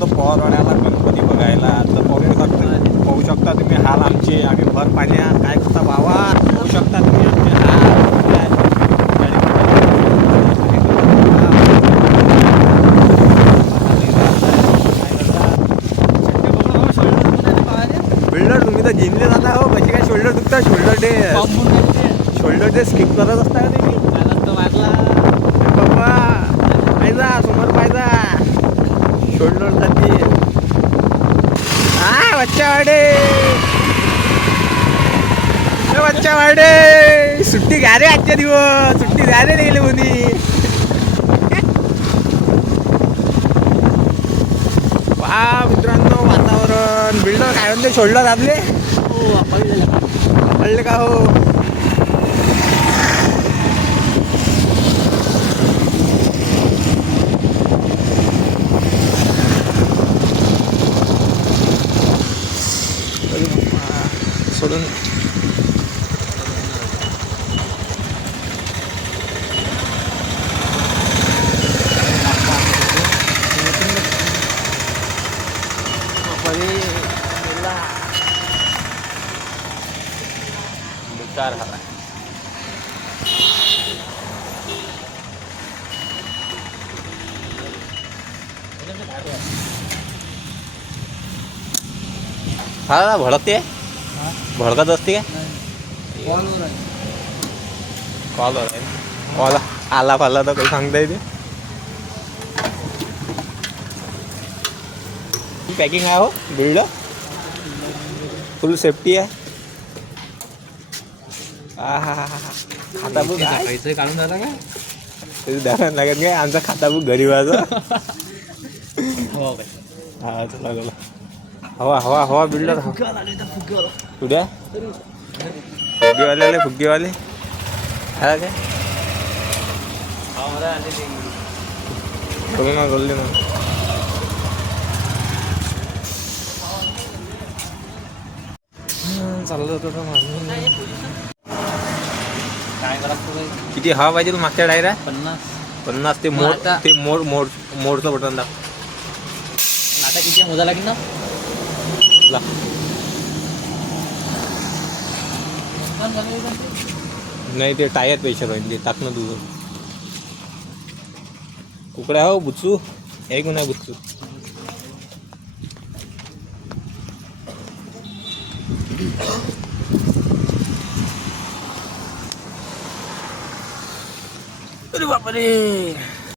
होतो पवारवाड्याला गणपती बघायला. तर पाहू शकता तुम्ही हाल आमचे. आम्ही भर पाण्या काय करता भावा, पाहू शकता तुम्ही आमचे हाल. बिल्डर तुम्ही तर जिंकले जाता हो. कशी काय शोल्डर दुखता? शोल्डर डे स्किप करत असता का तुम्ही? मारला बाबा पाहिजा समोर पाहिजा शोल्डरसाठी. हा बच्चा वाडे सुट्टी घ्या रे आजच्या दिवस. सुट्टी द्या रे गेले कोणी. पहा मित्रांनो वातावरण. बिल्डर काय म्हणते शोल्डर दाबले? कळले का हो? सोडून बेकार झाला. हा भडकते, भडकत असते काय? कॉल आला फाला तर काही सांगता येते. पॅकिंग आहे हो बिल्ड, फुल सेफ्टी आहे. खाता बुक काढून झाला का द्यायला लागत काय? आमचा खाता बुक गरीबाचा. हा चला चला. हवा हवा हवा बिल्डर कुठे फुग्गीवाले फुग्गीवाले हा काय बोल ना बोलले ना. चाललं होतं किती हवा पाहिजे तू मागच्या डायरा? 50. ते मोडचं बटन दाब. आता किती मोजा लागेल ना? नाही ते टायर पैसे पाहिजे टाकणं तुझं. कुकडा हो बुच्चू एक नाही बुच्चू. अरे बापरे.